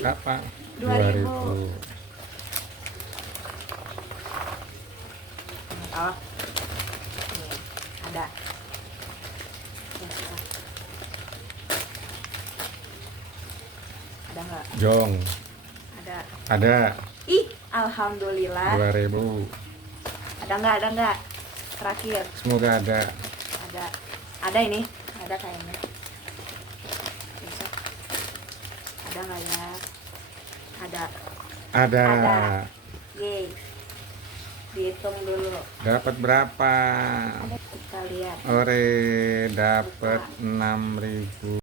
Berapa? 2.000. 2.000. Oh, nih ada. Ada nggak? Jong. Ada. Ada. Ih, alhamdulillah. 2.000. Ada nggak? Ada nggak? Terakhir. Semoga ada. Ada. Ada ini. Ada kayaknya. Bisa. Ada nggak ya? Ada. Ada. Ada. Yeay. Dihitung dulu. Dapat berapa? Kita lihat. Ore, dapat 6.000.